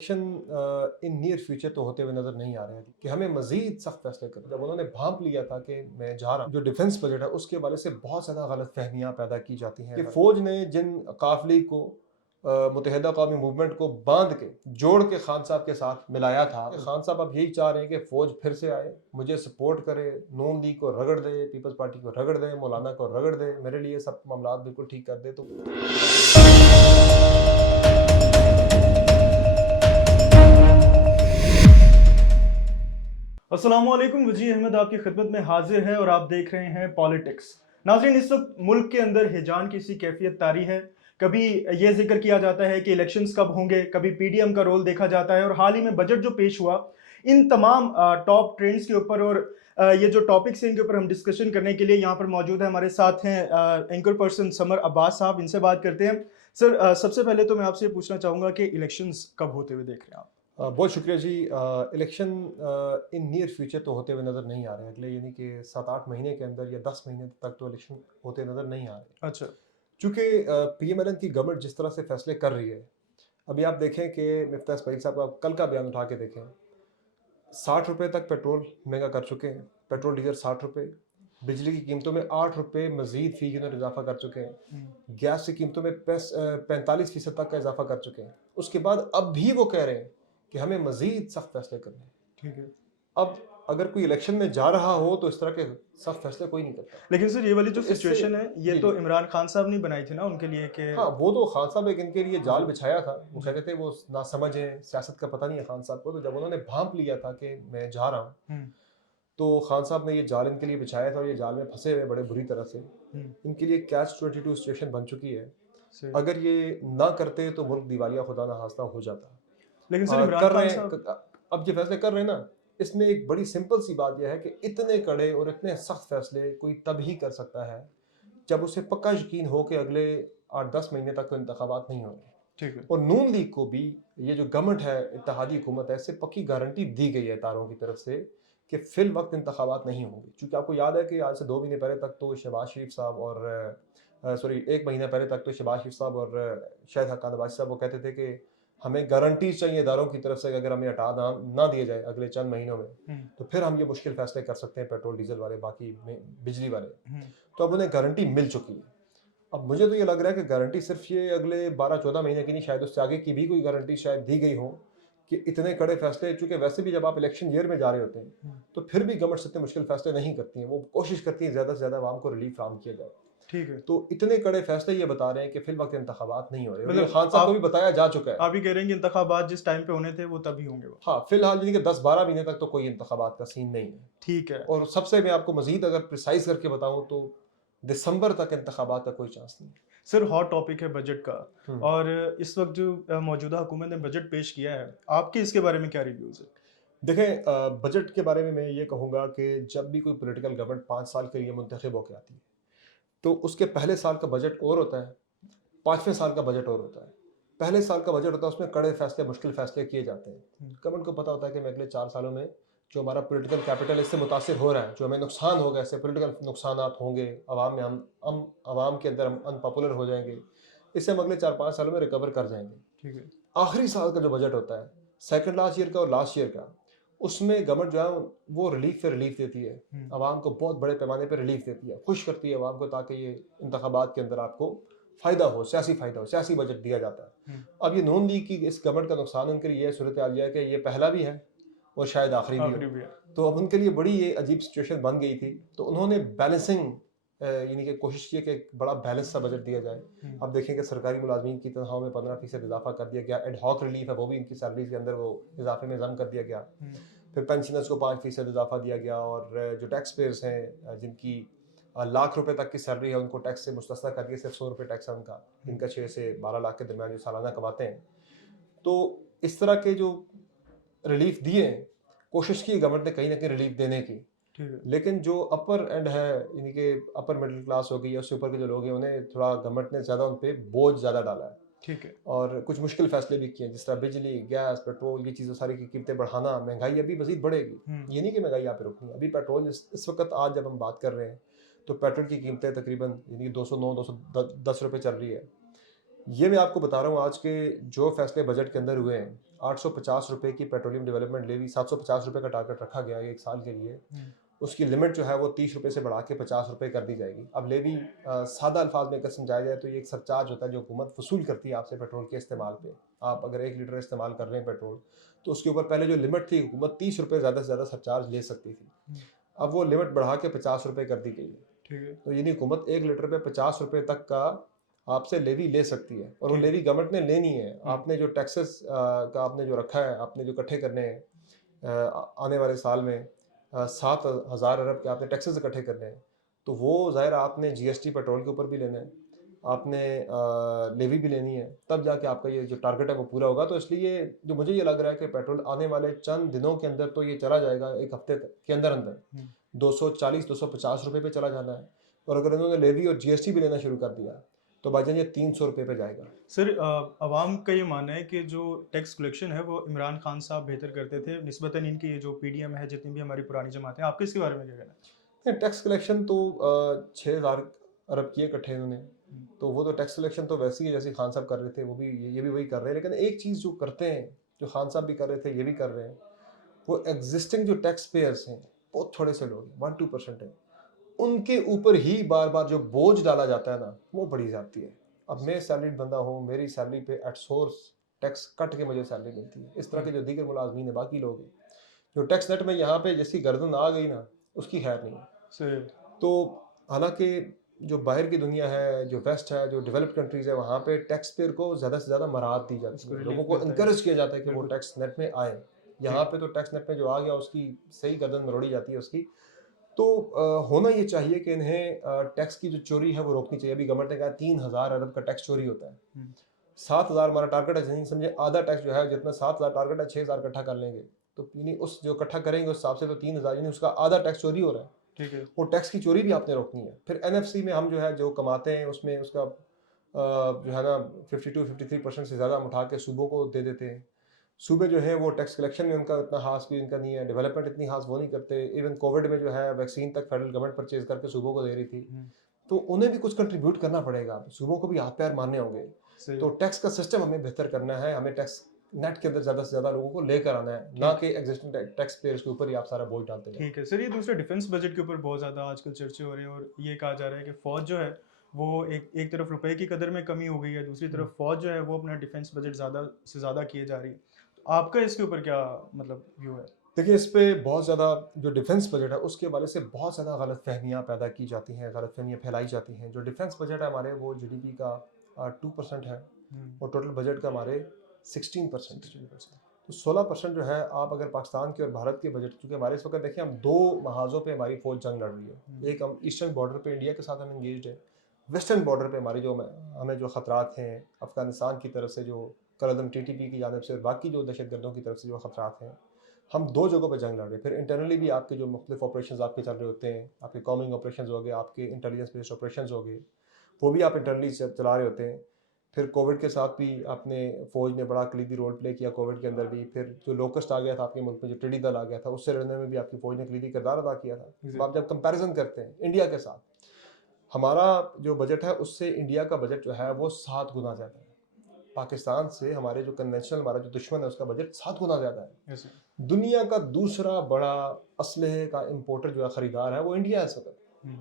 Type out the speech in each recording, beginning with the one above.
Election in near future तो होते हुए नजर नहीं आ रहे हैं कि हमें मजीद सख्त फैसले करने। जब उन्होंने भांप लिया था कि मैं जा रहा हूं, जो डिफेंस बजट है उसके वाले से बहुत ज़्यादा गलत फहमियाँ पैदा की जाती हैं कि फ़ौज ने जिन काफिले को मुतहदा कौमी मूवमेंट को बांध के जोड़ के खान साहब के साथ मिलाया था। खान साहब अब यही चाह रहे हैं कि फ़ौज फिर से आए, मुझे सपोर्ट करे, नून लीग को रगड़ दे, पीपल्स पार्टी को रगड़ दे, मौलाना को रगड़ दे, मेरे लिए सब मामला बिल्कुल ठीक कर दे। तो अस्सलामुअलैकुम। वजी अहमद आपकी खिदमत में हाजिर है और आप देख रहे हैं पॉलिटिक्स। नाज़रीन, इस वक्त मुल्क के अंदर हिजान की सी कैफियत तारी है। कभी ये जिक्र किया जाता है कि इलेक्शंस कब होंगे, कभी पीडीएम का रोल देखा जाता है, और हाल ही में बजट जो पेश हुआ, इन तमाम टॉप ट्रेंड्स के ऊपर और ये जो टॉपिक्स हैं इनके ऊपर हम डिस्कशन करने के लिए यहाँ पर मौजूद है। हमारे साथ हैं एंकर पर्सन समर अब्बास साहब, इनसे बात करते हैं। सर, सबसे पहले तो मैं आपसे ये पूछना चाहूँगा कि इलेक्शंस कब होते हुए देख रहे हैं आप? बहुत शुक्रिया जी। इलेक्शन इन नियर फ्यूचर तो होते हुए नज़र नहीं आ रहे हैं, अगले यानी कि 7-8 महीने के अंदर या 10 महीने तक तो इलेक्शन होते नज़र नहीं आ रहे। अच्छा। चूँकि पीएमएलएन की गवर्नमेंट जिस तरह से फैसले कर रही है, अभी आप देखें कि मिफ्ता इस्माइल साहब का कल का बयान उठा के देखें, 60 रुपये तक पेट्रोल महंगा कर चुके हैं, पेट्रोल डीजल 60 रुपये, बिजली की कीमतों में 8 रुपये मजीद फी यूनिट इजाफा कर चुके हैं, गैस की कीमतों में 45% तक का इजाफा कर चुके हैं। उसके बाद अब भी वो कह रहे हैं कि हमें मजीद सख्त फैसले करने हैं। ठीक है। अब अगर कोई इलेक्शन में जा रहा हो तो इस तरह के सख्त फैसले कोई नहीं करता। लेकिन सर, ये वाली तो जो इससे सिचुएशन है ये जी तो जी इमरान खान साहब ने बनाई थी ना उनके लिए कि हाँ, वो तो खान साहब एक इनके लिए जाल जी बिछाया था। वो जी। कहते थे वो ना समझ है, सियासत का पता नहीं है खान साहब को। तो जब उन्होंने भांप लिया था कि मैं जा रहा हूँ, हम्म तो खान साहब ने ये जाल इनके लिए बिछाया था और ये जाल में फंसे हुए बड़े बुरी तरह से। हम्म। इनके लिए कैच 22 सिचुएशन बन चुकी है। सही। अगर ये ना करते तो मुल्क दिवालिया खुदा ना खास्ता हो जाता। लेकिन सर, इमरान कर खान रहे हैं साहब अब जो फैसले कर रहे हैं ना, इसमें एक बड़ी सिंपल सी बात यह है कि इतने कड़े और इतने सख्त फैसले कोई तभी कर सकता है जब उसे पक्का यकीन हो कि अगले 8-10 महीने तक तो इंतखाबात नहीं होंगे। ठीक है। और नून लीग को भी, ये जो गवर्नमेंट है, इत्तेहादी हुकूमत है, इससे पक्की गारंटी दी गई है तारों की तरफ से कि फिल वक्त इंतखाबात नहीं होंगे। क्योंकि आपको याद है कि आज से 2 महीने पहले तक तो शहबाज शरीफ साहब और सॉरी 1 महीना पहले तक तो शहबाज शरीफ साहब और शाहिद हक्कान अब्बासी साहब वो कहते थे कि हमें गारंटीज चाहिए इदारों की तरफ से कि अगर हमें हटा ना दिया जाए अगले चंद महीनों में, हम्म तो फिर हम ये मुश्किल फैसले कर सकते हैं, पेट्रोल डीजल वाले, बाकी बिजली वाले। हम्म। तो अब उन्हें गारंटी मिल चुकी है। अब मुझे तो ये लग रहा है कि गारंटी सिर्फ ये अगले 12-14 महीने की नहीं, शायद उससे आगे की भी कोई गारंटी शायद दी गई हो कि इतने कड़े फैसले। चूंकि वैसे भी जब आप इलेक्शन ईयर में जा रहे होते हैं तो फिर भी गवर्नमेंट इतने मुश्किल फैसले नहीं करती है, वो कोशिश करती है ज़्यादा से ज़्यादा आवाम को रिलीफ फराहम किया जाए। ठीक है। तो इतने कड़े फैसले ये बता रहे हैं कि फिल वक्त इंतखाबात नहीं हो रहे, और ये मतलब खान साहब को भी बताया जा चुका है। आप ही कह रहे हैं कि इंतखाबात जिस टाइम पे होने थे वो तभी होंगे वो। हाँ, फिलहाल यानी कि 10-12 महीने तक तो कोई इंतखाबात का सीन नहीं है। ठीक है। और सबसे मैं आपको मजीद अगर प्रिसाइज करके बताऊं तो दिसंबर तक इंतखाबात का कोई चांस नहीं है। सर, हॉट टॉपिक है बजट का। हम्म। और इस वक्त जो मौजूदा हुकूमत ने बजट पेश किया है, आपके इसके बारे में क्या रिव्यूज है? देखें, बजट के बारे में मैं ये कहूँगा कि जब भी कोई पॉलिटिकल गवर्नमेंट 5 साल के लिए मुंतखब होकर आती है तो उसके पहले साल का बजट और होता है, 5वें साल का बजट और होता है। पहले साल का बजट होता है, उसमें कड़े फैसले, मुश्किल फैसले किए जाते हैं। गवर्नमेंट को पता होता है कि मैं अगले 4 सालों में जो हमारा पॉलिटिकल कैपिटल इससे मुतासिर हो रहा है, जो हमें नुकसान होगा, इससे पॉलिटिकल नुकसान होंगे, अवाम में हम अवाम के अंदर हम अनपॉपुलर हो जाएंगे, इससे हम अगले 4-5 सालों में रिकवर कर जाएंगे। ठीक है। आखिरी साल का जो बजट होता है, सेकंड लास्ट ईयर का और लास्ट ईयर का, उसमें गवर्नमेंट जो है वो रिलीफ पे रिलीफ देती है, आवाम को बहुत बड़े पैमाने पर रिलीफ देती है, खुश करती है आवाम को, ताकि ये इंतखाबात के अंदर आपको फ़ायदा हो, सियासी फ़ायदा हो, सियासी बजट दिया जाता है। अब ये नून लीग की इस गवर्नमेंट का नुकसान उनके लिए सूरत हाल है कि ये पहला भी है और शायद आखिरी भी हो। आखिरी भी है। तो अब उनके लिए बड़ी ये अजीब सिचुएशन बन गई थी, तो उन्होंने बैलेंसिंग यानी कि कोशिश की कि एक बड़ा बैलेंस सा बजट दिया जाए। अब देखें कि सरकारी मुलाजमीन की तनख्वाहों में 15% इजाफा कर दिया गया, एडहॉक रिलीफ है वो भी इनकी सैलरीज के अंदर वो इजाफे में जम कर दिया गया। फिर पेंशनर्स को 5% इजाफा दिया गया, और जो टैक्स पेयर्स हैं जिनकी लाख रुपए तक की सैलरी है उनको टैक्स से मुस्तस्ना कर दिया, सिर्फ 100 रुपये टैक्स है उनका, जिनका 6 से 12 लाख के दरमियान जो सालाना कमाते हैं। तो इस तरह के जो रिलीफ दिए हैं, कोशिश की गवर्नमेंट ने कहीं ना कहीं रिलीफ देने की। ठीक है। लेकिन जो अपर एंड है, यानी कि अपर मिडिल क्लास हो गई या उससे ऊपर के जो लोग हैं, उन्हें थोड़ा गवर्नमेंट ने ज़्यादा उन पर बोझ ज़्यादा डाला है। ठीक है। और कुछ मुश्किल फैसले भी किए हैं, जिस तरह बिजली, गैस, पेट्रोल, ये चीज़ें सारी की कीमतें बढ़ाना, महंगाई अभी मजीद बढ़ेगी। ये नहीं कि महंगाई यहाँ पे रुकनी है। अभी पेट्रोल इस वक्त आज जब हम बात कर रहे हैं तो पेट्रोल की कीमतें तकरीबन यानी कि 209-210 रुपये चल रही है। ये मैं आपको बता रहा हूँ, आज के जो फैसले बजट के अंदर हुए हैं, ₹850 की पेट्रोलियम डेवलपमेंट लेवी, ₹750 का टारगेट रखा गया है 1 साल के लिए। हम्म, उसकी लिमिट जो है वो ₹30 से बढ़ा के ₹50 कर दी जाएगी। अब लेवी सादा अल्फाज में अगर समझाया जाए तो ये एक सरचार्ज होता है जो हुकूमत वसूल करती है आपसे पेट्रोल के इस्तेमाल पे। आप अगर 1 लीटर इस्तेमाल कर रहे हैं पेट्रोल, तो उसके ऊपर पहले जो लिमिट थी हुकूमत ₹30 ज़्यादा से ज़्यादा सरचार्ज ले सकती थी। हम्म, अब वो लिमिट बढ़ा के ₹50 कर दी गई है। ठीक है। तो यानी हुकूमत 1 लीटर पे ₹50 तक का आपसे लेवी ले सकती है, और वो ठीक है। लेवी गवर्नमेंट ने लेनी है। हम्म, आपने जो टैक्सेस का आपने जो रखा है, आपने जो इकट्ठे करने हैं आने वाले साल में 7,000 अरब के आपने टैक्सेस इकट्ठे करने हैं, तो वो ज़ाहिर है आपने जीएसटी पेट्रोल के ऊपर भी लेना है, आपने लेवी भी लेनी है, तब जाके आपका ये जो टारगेट है वो पूरा होगा। तो इसलिए जो मुझे ये लग रहा है कि पेट्रोल आने वाले चंद दिनों के अंदर तो ये चला जाएगा, 1 हफ्ते के अंदर अंदर हम्म। 240-250 रुपये पे चला जाना है। और अगर इन्होंने लेवी और जीएसटी भी लेना शुरू कर दिया तो भाईजान ये 300 रुपये पे जाएगा। सर, अवाम का ये मानना है कि जो टैक्स कलेक्शन है वो इमरान खान साहब बेहतर करते थे निस्बतन इनकी ये जो पीडीएम है, जितनी भी हमारी पुरानी जमातें हैं। आपके इसके बारे में क्या कहना है? टैक्स कलेक्शन तो 6,000 अरब किए इकट्ठे इन्होंने, हम्म, तो वो तो टैक्स कलेक्शन तो वैसे ही है जैसे खान साहब कर रहे थे, वो भी ये भी वही कर रहे हैं। लेकिन एक चीज़ जो करते हैं, जो खान साहब भी कर रहे थे ये भी कर रहे हैं, वो एग्जिस्टिंग जो टैक्स पेयर्स हैं, बहुत थोड़े से लोग 1-2% है, उनके ऊपर ही बार बार जो बोझ डाला जाता है ना, वो बड़ी जाती है। अब मैं सैलरीड बंदा हूँ, मेरी सैलरी पे एट सोर्स टैक्स कट के मुझे सैलरी मिलती है। इस तरह के जो दीगर मुलाजमीन है, बाकी लोग हैं, जो टैक्स नेट में यहाँ पे जैसी गर्दन आ गई ना, उसकी खैर नहीं है। सर। तो हालांकि जो बाहर की दुनिया है, जो वेस्ट है, जो डेवलप्ड कंट्रीज़ है, वहाँ पे टैक्स पेयर को ज़्यादा से ज़्यादा मराहत दी जाती उसको है, लोगों रिलीफ को मिलता है। इनकरेज किया जाता है कि वो बिल्कुल। टैक्स नेट में आए। यहाँ ठीक। पे तो टैक्स नेट में जो आ गया उसकी सही गर्दन मरोड़ी जाती है उसकी। तो होना ये चाहिए कि इन्हें टैक्स की जो चोरी है वो रोकनी चाहिए। अभी गवर्नमेंट ने कहा 3,000 अरब का टैक्स चोरी होता है। हम्म, 7,000 हमारा टारगेट है, नहीं समझे आधा टैक्स जो है, जितना 7,000 टारगेट है 6,000 इकट्ठा कर लेंगे, तो यानी उस जो इकट्ठा करेंगे उस हिसाब से तो 3,000 यानी उसका आधा टैक्स चोरी हो रहा है। ठीक है। वो टैक्स की चोरी भी आपने रोकनी है। फिर एनएफसी में हम जो है जो कमाते हैं उसमें उसका जो है ना 52-53% से ज़्यादा हम उठा के सूबों को दे देते हैं। सूबे जो है वो टैक्स कलेक्शन में उनका इतना हाथ भी इनका नहीं है, डेवलपमेंट इतनी हाथ वो नहीं करते। इवन कोविड में जो है वैक्सीन तक फेडरल गवर्नमेंट परचेज करके सूबों को दे रही थी। हम्म, तो उन्हें भी कुछ कंट्रीब्यूट करना पड़ेगा, सूबों को भी हाथ पैर मारने होंगे। सही। तो टैक्स का सिस्टम हमें बेहतर करना है, हमें टैक्स नेट के अंदर ज़्यादा से ज़्यादा लोगों को लेकर आना है, ना ठीक। कि एग्जिस्टिंग टैक्स पेयर्स के ऊपर ही आप सारा बोझ डालते जाओ। ठीक है सर, ये दूसरा डिफेंस बजट के ऊपर बहुत ज़्यादा आजकल चर्चे हो रहे हैं और ये कहा जा रहा है कि फ़ौज जो है वो एक एक तरफ रुपए की कदर में कमी हो गई है, दूसरी तरफ फ़ौज जो है वो अपना डिफेंस बजट ज़्यादा से ज़्यादा किए जा रही है। तो आपका इसके ऊपर क्या मतलब व्यू है? देखिए, इस पे बहुत ज़्यादा जो डिफेंस बजट है उसके हवाले से बहुत ज़्यादा गलतफ़हमियाँ पैदा की जाती हैं, गलतफ़हमियाँ फैलाई जाती हैं। जो डिफेंस बजट है हमारे, वो जीडीपी का 2% है, और टोटल बजट का हमारे 16% है। 16%। तो 16% जो है, आप अगर पाकिस्तान के और भारत के बजट, क्योंकि हमारे इस वक्त देखिए हम 2 महाज़ों पे हमारी फ़ौज जंग लड़ रही है। एक हम ईस्टर्न बॉर्डर पे इंडिया के साथ हम एंगेज्ड है, वेस्टर्न बॉर्डर पे हमारी जो हमें जो ख़तरात हैं अफ़गानिस्तान की तरफ से, जो कलदम टीटीपी की जानिब से, और बाकी जो दहशतगर्दों की तरफ से जो ख़तरात हैं, हम 2 जगहों पे जंग लड़ रहे हैं। फिर इंटरनली भी आपके जो मुख्तलिफ ऑपरेशंस आपके चल रहे होते हैं, आपके कॉमिंग ऑपरेशंस हो गए, आपके इंटेलिजेंस बेस्ड ऑपरेशंस हो गए, वो भी आप इंटरनली चला रहे होते हैं। फिर कोविड के साथ भी आपने फ़ौज ने बड़ा कलीदी रोल प्ले किया कोविड के अंदर भी। फिर जो लोकस्ट आ गया था आपके मुल्क में, जो टिड्डी दल आ गया था, उससे लड़ने में भी आपकी फ़ौज ने कलीदी किरदार अदा किया था। तो आप जब कंपैरिजन करते हैं इंडिया के साथ, हमारा जो बजट है उससे इंडिया का बजट जो है वो 7 गुना ज़्यादा है। पाकिस्तान से हमारे जो कन्वेंशनल हमारा जो दुश्मन है उसका बजट 7 गुना ज़्यादा है। ऐसे। दुनिया का दूसरा बड़ा असलहे का इम्पोर्टर जो है, ख़रीदार है, वो इंडिया है इस वक्त। हम्म,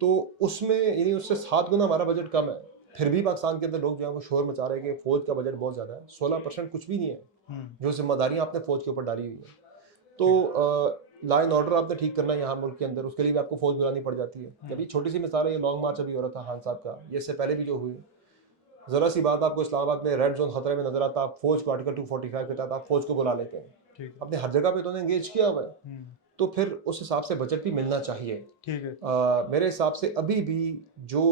तो उसमें यानी उससे 7 गुना हमारा बजट कम है। फिर भी पाकिस्तान के अंदर लोग जो है वो शोर मचा रहे हैं कि फ़ौज का बजट बहुत ज़्यादा है। 16% कुछ भी नहीं है, हम्म, जो ज़िम्मेदारियाँ आपने फ़ौज के ऊपर डाली हुई है। ठीक। तो लॉ एंड ऑर्डर आपने ठीक करना है यहाँ मुल्क के अंदर, उसके लिए भी आपको फ़ौज बुलानी पड़ जाती है। अभी छोटी सी मिसाल है, ये लॉन्ग मार्च अभी हो रहा था खान साहब का, ये इससे पहले भी जो हुई, ज़रा सी बात आपको इस्लामाबाद में रेड जोन खतरे में नजर आता, आप फौज को आर्टिकल 245 के तहत आप फौज को बुला लेते हैं। ठीक है। अपने हर जगह पे तो उन्हें एंगेज किया हुआ है, हम्म, तो फिर उस हिसाब से बजट भी मिलना चाहिए। ठीक है। मेरे हिसाब से अभी भी जो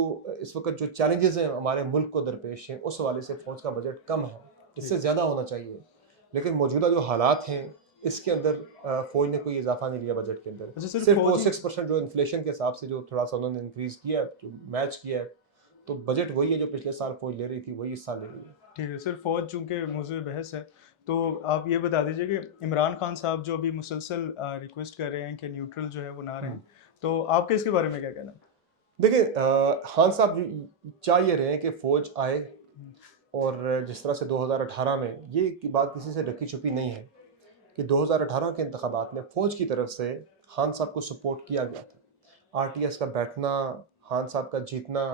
इस वक्त जो चैलेंजेस हैं हमारे मुल्क को दरपेश हैं, उस हवाले से फ़ौज का बजट कम है, इससे ठीक। ज़्यादा होना चाहिए। लेकिन मौजूदा जो हालात हैं इसके अंदर फ़ौज ने कोई इजाफा नहीं लिया बजट के अंदर। अच्छा सर, सिर्फ वो फौजी। 6% जो इन्फ्लेशन के हिसाब से जो थोड़ा सा उन्होंने इंक्रीज़ किया है, जो मैच किया है, तो बजट वही है जो पिछले साल फ़ौज ले रही थी, वही इस साल ले रही है। ठीक है सर, फौज चूंकि मौजूद बहस है, तो आप ये बता दीजिए कि इमरान खान साहब जो अभी मुसलसल रिक्वेस्ट कर रहे हैं कि न्यूट्रल जो है वो ना रहें, तो आपके इसके बारे में क्या कहना है? देखिए, खान साहब चाह ये रहे हैं कि फ़ौज आए, और जिस तरह से 2018 में ये की बात किसी से ढकी छुपी नहीं है कि 2018 के इंतखाबात में फ़ौज की तरफ से खान साहब को सपोर्ट किया गया था। आरटीएस का बैठना, खान साहब का जीतना,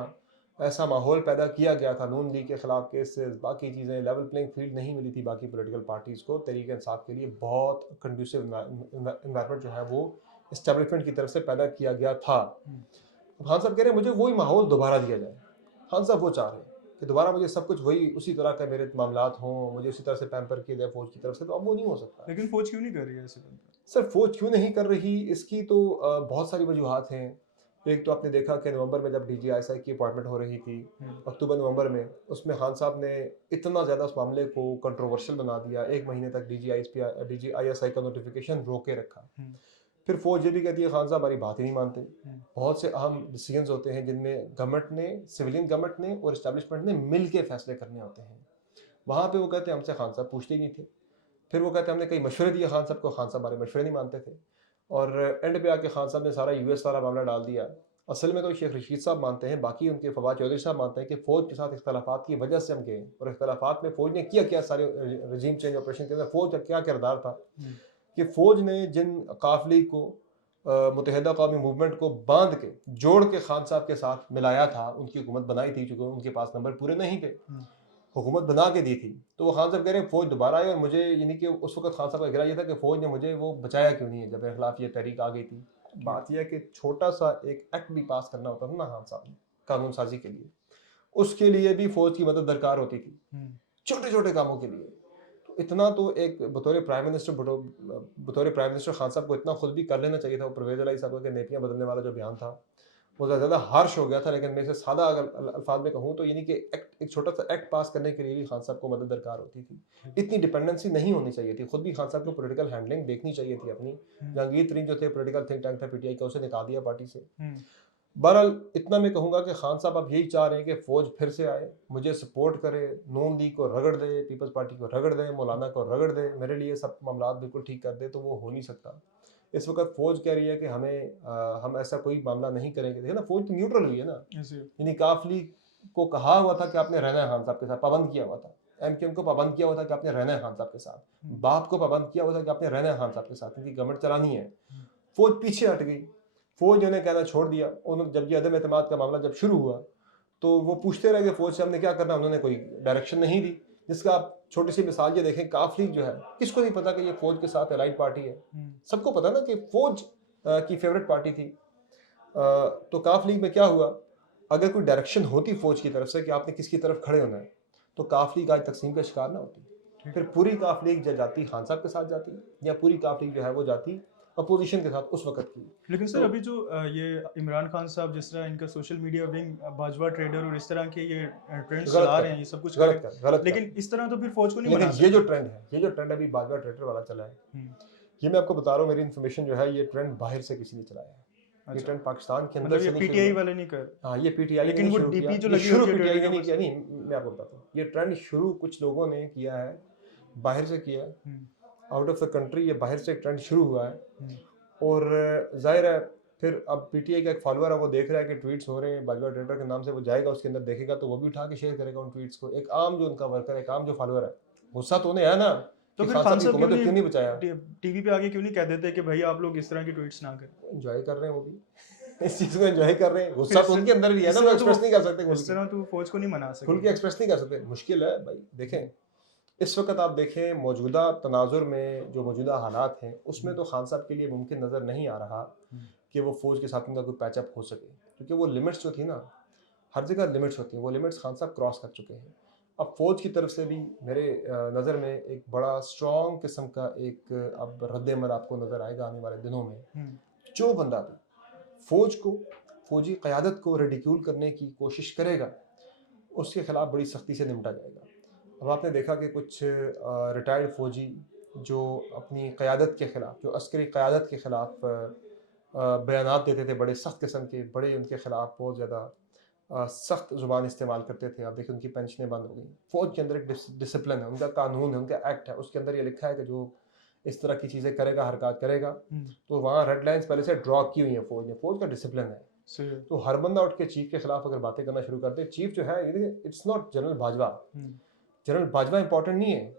ऐसा माहौल पैदा किया गया था, नून लीग के ख़िलाफ़ केसेस, बाकी चीज़ें, लेवल प्लेइंग फील्ड नहीं मिली थी बाकी पॉलिटिकल पार्टीज़ को तहरीक इंसाफ के लिए। बहुत कंड्यूसिव एनवायरनमेंट जो है वो इस्टेब्लिशमेंट की तरफ से पैदा किया गया था। खान साहब कह रहे हैं मुझे वही माहौल दोबारा दिया जाए। खान साहब वो चाह रहे हैं कि दोबारा मुझे सब कुछ वही उसी तरह का मेरे मामलात हों, मुझे उसी तरह से पैम्पर किया जाए फ़ौज की तरफ से, तो अब वो नहीं हो सकता। लेकिन फौज क्यों नहीं कर रही है ऐसे? सर फ़ौज क्यों नहीं कर रही, इसकी तो बहुत सारी वजूहात हैं। एक तो आपने देखा कि नवंबर में जब डीजीआईएसआई की अपॉइंटमेंट हो रही थी, अक्टूबर नवंबर में, उसमें खान साहब ने इतना ज़्यादा उस मामले को कंट्रोवर्शियल बना दिया, 1 महीने तक डीजीआईएसआई का नोटिफिकेशन रोके रखा। फिर फौज ये भी कहती है खान साहब हमारी बात ही नहीं मानते। बहुत से अहम डिसीजंस होते हैं जिनमें गवर्नमेंट ने, सिविलियन गवर्नमेंट ने और इस्टेब्लिशमेंट ने मिल के फैसले करने होते हैं। वहाँ पे वो कहते हैं हमसे खान साहब पूछते ही नहीं थे। फिर वो कहते हैं हमने कई मशवरे दिए खान साहब को, खान साहब हमारे मशवरे नहीं मानते थे। और एंड पे आके खान साहब ने सारा यूएस वाला मामला डाल दिया। असल में तो शेख रशीद साहब मानते हैं, बाकी उनके फवाद चौधरी साहब मानते हैं कि फ़ौज के साथ इख्तलाफात की वजह से हम गए, और इख्तलाफात में फ़ौज ने किया क्या, सारे रजीम चेंज ऑपरेशन के अंदर फ़ौज का क्या किरदार था कि फ़ौज ने जिन काफिले को मुत्तहिदा कौमी मूवमेंट को बांध के जोड़ के खान साहब के साथ मिलाया था, उनकी हुकूमत बनाई थी, चूँकि उनके पास नंबर पूरे नहीं थे, हुकूमत बना के दी थी। तो वो खान साहब कह रहे हैं फ़ौज दोबारा आई, और मुझे यानी कि उस वक्त खान साहब का गिरा ये था कि फ़ौज ने मुझे वो बचाया क्यों नहीं है जब मेरे खिलाफ ये तहरीक आ गई थी। बात यह है कि छोटा सा एक एक्ट भी पास करना होता था ना खान साहब ने कानून साजी के लिए, उसके लिए भी फ़ौज की मदद दरकार होती थी, छोटे छोटे कामों के लिए। तो इतना तो एक बतौर प्राइम मिनिस्टर खान साहब को इतना खुद भी कर लेना चाहिए था। वो परवेज़ इलाही साहब का नेपियां बदलने वाला जो बयान था वो ज़्यादा हार्श हो गया था, लेकिन मैं इसे सादा अगर अल्फाज में कहूँ तो यानी कि एक छोटा सा एक्ट पास करने के लिए भी खान साहब को मदद दरकार होती थी। इतनी डिपेंडेंसी नहीं होनी चाहिए थी। खुद भी खान साहब को पॉलिटिकल हैंडलिंग देखनी चाहिए थी अपनी। जहांगीर तरीन जो थे पॉलिटिकल थिंक टैंक था पीटीआई का, उसे निकाल दिया पार्टी से। बहरहाल इतना मैं कहूँगा कि खान साहब अब यही चाह रहे हैं कि फ़ौज फिर से आए, मुझे सपोर्ट करे, नून लीग को रगड़ दे, पीपल्स पार्टी को रगड़ दे, मौलाना को रगड़ दे, मेरे लिए सब मामला बिल्कुल ठीक कर दे, तो वो हो नहीं सकता। इस वक्त फ़ौज कह रही है कि हम ऐसा कोई मामला नहीं करेंगे। देखिए ना, फ़ौज तो न्यूट्रल हुई है ना, यानी काफ लीग को कहा हुआ था कि आपने रहना है खान साहब के साथ, पाबंद किया हुआ था। एमकेएम को पाबंद किया हुआ था कि आपने रहना है खान साहब के साथ, बाप को पाबंद किया हुआ था कि आपने रहना है खान साहब के साथ, क्योंकि गवर्नमेंट चलानी है। फ़ौज पीछे हट गई, फ़ौज ने कहना छोड़ दिया। उन्होंने जब ये अदम एतमाद का मामला जब शुरू हुआ तो वो पूछते रह गए फ़ौज से हमने क्या करना, उन्होंने कोई डायरेक्शन नहीं दी। जिसका आप छोटी सी मिसाल ये देखें, काफ लीग जो है, किसको नहीं पता कि ये फ़ौज के साथ अलाइड पार्टी है। सबको पता ना कि फ़ौज की फेवरेट पार्टी थी। तो काफ लीग में क्या हुआ, अगर कोई डायरेक्शन होती फ़ौज की तरफ से कि आपने किसकी तरफ खड़े होना है, तो काफ लीग आज तकसीम का शिकार ना होती। फिर पूरी काफ लीग जाती खान साहब के साथ जाती, या पूरी काफ लीग जो है वो जाती अपोजिशन के साथ उस वक्त की। लेकिन सर तो अभी जो ये इमरान खान साहब जिस तरह इनका social media wing Bajwa trader और इस तरह के ये ट्रेंड्स गलत चला कर रहे हैं, ये सब कुछ गलत कर, कर गलत लेकिन इस तरह तो फिर फौज को नहीं लेकिन बना ये जो सकते। ट्रेंड है, ये जो ट्रेंड अभी बाजवा ट्रेडर वाला चला है, ये मैं आपको बता रहा हूँ, मेरी इन्फॉर्मेशन जो है, ये ट्रेंड बाहर से किसी ने चलाया है। ये ट्रेंड पाकिस्तान के अंदर मतलब से ये नहीं शुरू पीटीआई हुआ। वाले नहीं कर, हाँ, ये पीटीआई ने लेकिन वो शुरू किया, डीपी जो ये लगी शुरू होती है पीटीआई ट्विटर ने के नहीं किया, ऊपर। नहीं मैं आपको बताता हूँ, ये ट्रेंड शुरू कुछ लोगों ने किया है, बाहर से किया है, आउट ऑफ द कंट्री, ये बाहर से एक ट्रेंड शुरू हुआ है। और जाहिर है फिर अब पीटीआई का एक फॉलोअर है, वो देख रहा है कि ट्वीट्स हो रहे हैं बाजवा ट्रेडर के नाम से, वो जाएगा उसके अंदर देखेगा तो वो भी उठा के शेयर करेगा उन ट्वीट्स को। एक आम जो उनका वर्कर है, एक आम जो फॉलोअर है, गुस्सा तो उन्हें है ना तो कि फिर खान खान साहब की साहब हुकूमत को क्यों नहीं बचाया। टीवी पे आके क्यों नहीं कह देते कि भाई आप लोग इस तरह की ट्वीट्स ना करें? एंजॉय कर रहे हैं वो भी इस चीज़ को एंजॉय कर रहे हैं। गुस्सा तो इस- उनके अंदर भी है इस ना, वो तरह तो एक्सप्रेस नहीं कर सकते इस तरह तो फौज को नहीं मना खुल के सके। एक्सप्रेस नहीं कर सकते। मुश्किल है भाई। देखें, इस वक्त आप देखें मौजूदा तनाजुर में जो मौजूदा हालात हैं, उसमें तो खान साहब के लिए मुमकिन नज़र नहीं आ रहा कि वो फ़ौज के साथ उनका कोई पैचअप हो सके, क्योंकि वो लिमिट्स जो थी ना, हर जगह लिमिट्स होती हैं, वो लिमिट्स खान साहब क्रॉस कर चुके हैं। अब फ़ौज की तरफ से भी मेरे नज़र में एक बड़ा स्ट्रॉन्ग किस्म का एक अब रद्द-ए-अमल आपको नज़र आएगा आने वाले दिनों में। जो बंदा भी फ़ौज को, फ़ौजी क़यादत को रिडिक्यूल करने की कोशिश करेगा, उसके ख़िलाफ़ बड़ी सख्ती से निपटा जाएगा। अब आपने देखा कि कुछ रिटायर्ड फ़ौजी जो अपनी क़यादत के ख़िलाफ़, जो अस्करी क़यादत के ख़िलाफ़ बयानात देते थे, बड़े सख्त किस्म के, बड़े उनके ख़िलाफ़ बहुत ज़्यादा सख्त ज़ुबान इस्तेमाल करते थे। आप देखिए उनकी पेंशनें बंद हो गई। फ़ौज के अंदर एक डिसिप्लिन है, उनका कानून है, उनका एक्ट है, उसके अंदर ये लिखा है कि जो इस तरह की चीज़ें करेगा, हरकत करेगा, तो वहाँ रेड लाइन्स पहले से ड्रॉ की हुई हैं फ़ौज ने। फ़ौज का डिसिप्लिन है। तो हर बंदा उठ के चीफ के खिलाफ अगर बातें करना शुरू कर दे, चीफ जो है, it's not general Bajwa, general Bajwa important नहीं है,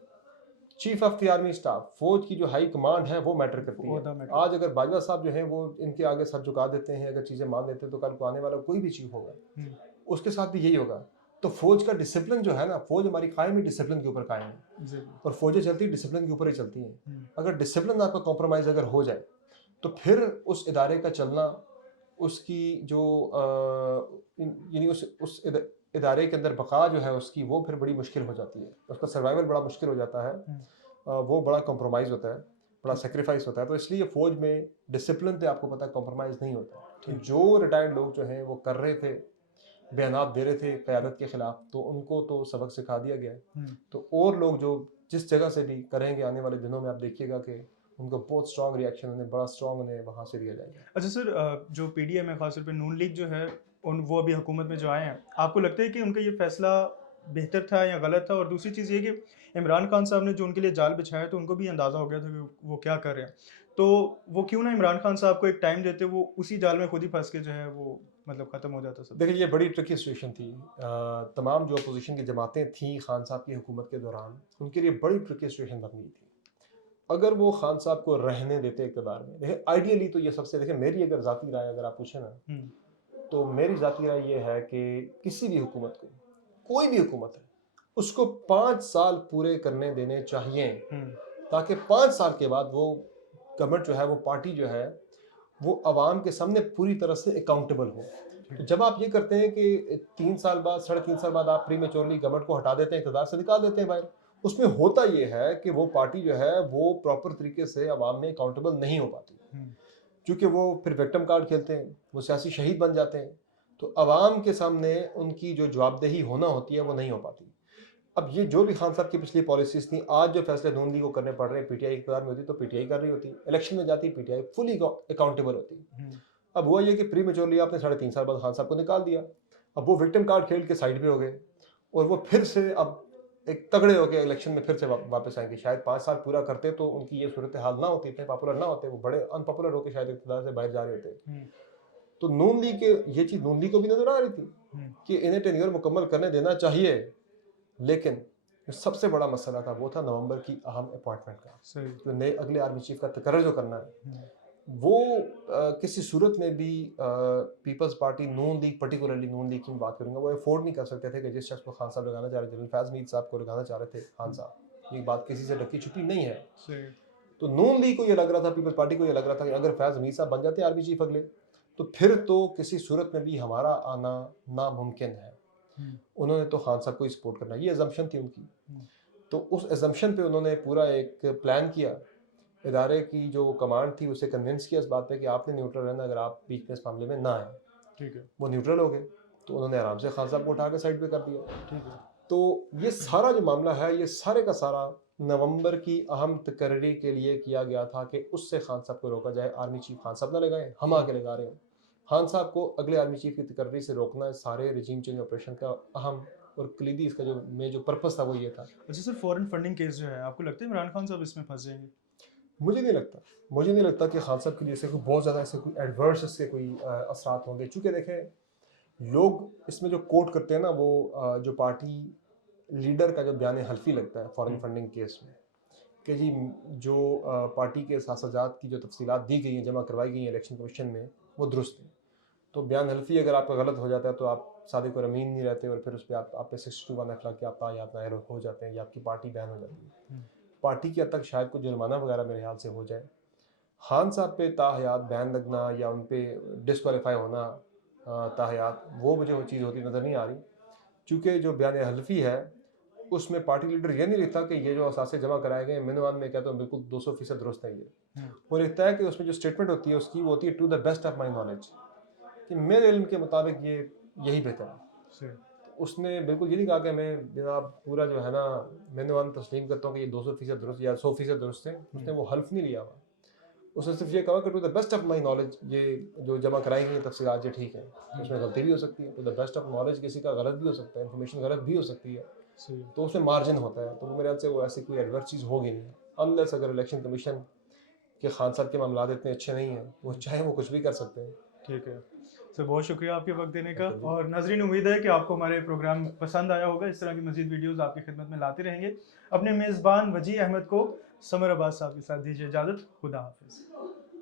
chief of the army staff, फौज की जो हाई कमांड है वो मैटर करती ओहदा है। मैटर। आज अगर बाजवा साहब जो हैं वो इनके आगे सर झुका देते हैं, अगर चीज़ें मान लेते हैं, तो कल को आने वाला कोई भी चीफ होगा उसके साथ भी यही होगा। तो फौज का डिसिप्लिन जो है ना, फौज हमारी कायम ही डिसिप्लिन के ऊपर कायम है, जी। और फौजें चलती डिसिप्लिन के ऊपर ही चलती हैं। हम्म, अगर डिसिप्लिन आपका कॉम्प्रोमाइज़ अगर हो जाए, तो फिर उस इदारे का चलना, उसकी जो यानी उस इदारे के अंदर बका जो है उसकी, वो फिर बड़ी मुश्किल हो जाती है, उसका सर्वाइवल बड़ा मुश्किल हो जाता है। वो बड़ा कॉम्प्रोमाइज़ होता है, बड़ा सेक्रीफाइस होता है। तो इसलिए फ़ौज में डिसिप्लिन पे आपको पता है कॉम्प्रोमाइज़ नहीं होता। तो जो रिटायर्ड लोग जो हैं वो कर रहे थे, बयानात दे रहे थे क़यादत के ख़िलाफ़, तो उनको तो सबक सिखा दिया गया है। तो और लोग जो जिस जगह से भी करेंगे आने वाले दिनों में, आप देखिएगा कि उनको बहुत स्ट्रॉन्ग रिएक्शन, उन्हें बड़ा स्ट्रॉन्ग उन्हें वहाँ से दिया जाएगा। अच्छा सर, जो पीडीएम है खासतौर पे नून लीग जो है, उन वो अभी हुकूमत में जो आए हैं, आपको लगता है कि उनका ये फैसला बेहतर था या गलत था? और दूसरी चीज़ ये कि इमरान खान साहब ने जो उनके लिए जाल बिछाया, तो उनको भी अंदाज़ा हो गया था कि वो क्या कर रहे हैं, तो वो क्यों ना इमरान खान साहब को एक टाइम देते, वो उसी जाल में खुद ही फंस के जो है वो मतलब ख़त्म हो जाता सब। देखिए, ये बड़ी ट्रिकी सिचुएशन थी। तमाम जो अपोजिशन की जमातें थीं खान साहब की हुकूमत के दौरान, उनके लिए बड़ी ट्रिकी सिचुएशन बन गई थी। अगर वो खान साहब को रहने देते इक़्तिदार में, देखिए आइडियली तो ये सबसे, देखिए मेरी अगर ज़ाती राय अगर आप पूछें ना, तो मेरी ज़ाती राय ये है कि किसी भी हुकूमत को, कोई भी हुकूमत है, उसको 5 साल पूरे करने देने चाहिए, ताकि 5 साल के बाद वो गवर्नमेंट जो है, वो पार्टी जो है, वो आवाम के सामने पूरी तरह से अकाउंटेबल हो। तो जब आप ये करते हैं कि 3 साल बाद, 3.5 साल बाद आप प्रीमेच्योरली गवर्नमेंट को हटा देते हैं, इक़्तिदार से निकाल देते हैं बाहर, उसमें होता ये है कि वो पार्टी जो है वो प्रॉपर तरीके से आवाम में अकाउंटेबल नहीं हो पाती, क्योंकि वो फिर विक्टिम कार्ड खेलते हैं, वो सियासी शहीद बन जाते हैं, तो आवाम के सामने उनकी जो जवाबदेही होना होती है वो नहीं हो पाती। अब ये जो भी खान साहब की पिछली पॉलिसीज़ थी, आज जो फैसले नून लीग को करने पड़ रहे हैं, पीटीआई इक़्तिदार में होती तो पीटीआई कर रही होती, इलेक्शन में जाती पीटीआई फुली अकाउंटेबल होती। अब हुआ ये कि प्रीमेच्योरली आपने 3.5 साल बाद खान साहब को निकाल दिया, अब वो विक्टिम कार्ड खेल के साइड पे हो गए, और वो फिर से अब एक तगड़े होकर इलेक्शन में फिर से वापस आएंगे। शायद 5 साल पूरा करते तो उनकी ये सूरत हाल ना होती, इतने पॉपुलर ना होते, वो बड़े अनपॉपुलर होकर शायद इक़्तिदार से बाहर जा रहे होते। तो नून लीग के ये चीज़ नून लीग को भी नजर आ रही थी कि इन्हें टेन्योर मुकम्मल करने देना चाहिए, लेकिन जो सबसे बड़ा मसला था वो था नवंबर की अहम अपॉइंटमेंट का, जो नए अगले आर्मी चीफ का तकर्रर जो करना है, वो किसी सूरत में भी पीपल्स पार्टी, नून लीग, पर्टिकुलरली नून लीग की मैं बात करूंगा, वो अफोर्ड नहीं कर सकते थे कि जिस शख्स को खान साहब लगाना चाह रहे, जनरल फैज़ मीर साहब को लगाना चाह रहे थे खान साहब, ये बात किसी से ढकी छुपी नहीं है। तो नून लीग को ये लग रहा था, पीपल्स पार्टी को ये लग रहा था कि अगर फैज़ मीर साहब बन जाते आर्मी चीफ अगले, तो फिर तो किसी सूरत में भी हमारा आना नामुमकिन है। उन्होंने तो खान साहब को ही सपोर्ट करना, ये एजम्पशन थी उनकी। तो उस एजम्पशन पे उन्होंने पूरा एक प्लान किया, इदारे की जो कमांड थी उसे कन्विंस किया इस बात पे कि आपने न्यूट्रल रहना, अगर आप बीच में इस मामले में ना आए, ठीक है, वो न्यूट्रल हो गए, तो उन्होंने आराम से खान साहब को उठा के साइड पे कर दिया, ठीक है। तो ये सारा जो मामला है, ये सारे का सारा नवंबर की अहम तकर्री के लिए किया गया था कि उससे खान साहब को रोका जाए। आर्मी चीफ खान साहब ना लगाए, हम आके लगा रहे हैं। खान साहब को अगले आर्मी चीफ की तकर्री से रोकना सारे रजीम चेंज ऑपरेशन का अहम और क्लीदी इसका जो पर्पस था वो ये था। अच्छा सर, फॉरेन फंडिंग केस जो है, आपको लगता है इमरान खान साहब इसमें फंस जाएंगे? मुझे नहीं लगता कि खान साहब के जैसे कोई बहुत ज़्यादा ऐसे कोई एडवर्स इसके कोई असरात होंगे, चूँकि देखें लोग इसमें जो कोट करते हैं ना, वो जो पार्टी लीडर का जो बयान हल्फी लगता है फॉरेन फंडिंग केस में, कि जी जो पार्टी के सासाजात की जो तफसीलात दी गई हैं, जमा करवाई गई हैं इलेक्शन कमीशन में, वो दुरुस्त है। तो बयान हल्फी अगर आपका गलत हो जाता है तो आप सादिक और अमीन नहीं रहते, और फिर उस पर आप पे 61 अखलाक आप तायात नायल हो जाते हैं, या आपकी पार्टी बैन हो जाती है। पार्टी की हद तक शायद कुछ जुर्माना वगैरह मेरे ख्याल से हो जाए। खान साहब पे ताहयात बैन लगना या उन पे डिस्क्वालीफाई होना ताहयात, वो मुझे वो चीज़ होती नज़र नहीं आ रही, क्योंकि जो बयान हल्फी है उसमें पार्टी लीडर ये नहीं लिखता कि ये जो असासे जमा कराए गए, मैंने में कहता हूँ बिल्कुल 200% दुरुस्त है ये। वो लिखता है कि उसमें जो स्टेटमेंट होती है उसकी, वो होती है to the best of my knowledge, कि मेरे इल्म के मुताबिक ये यही बेहतर है। उसने बिल्कुल ये नहीं कहा कि मैं जनाब पूरा जो है ना मैंने तस्लीम करता हूँ कि ये 200% दुरुस्त या 100% दुरुस्त है। उसने वो हल्फ नहीं लिया हुआ, उसने सिर्फ ये कहा कि to the best of my knowledge ये जो जमा कराई गई तफसीलात ये ठीक है, उसमें गलती भी हो सकती है। To the best of knowledge किसी का गलत भी हो सकता है, इन्फॉर्मेशन गलत भी हो सकती है, तो उसमें मार्जिन होता है। तो मेरे ख्याल से वो ऐसी कोई एडवर्स चीज़ होगी नहीं, अनलेस अगर इलेक्शन कमीशन के खान साहब के मामला इतने अच्छे नहीं हैं, वो चाहे वो कुछ भी कर सकते हैं। ठीक है तो बहुत शुक्रिया आपके वक्त देने का। बिल्कुल। और नाजरीन, उम्मीद है कि आपको हमारे प्रोग्राम पसंद आया होगा। इस तरह की मजीद वीडियोस आपकी खिदमत में लाते रहेंगे। अपने मेज़बान वजी अहमद को समर अब्बास साहब के साथ दीजिए इजाज़त। खुदा हाफिज़।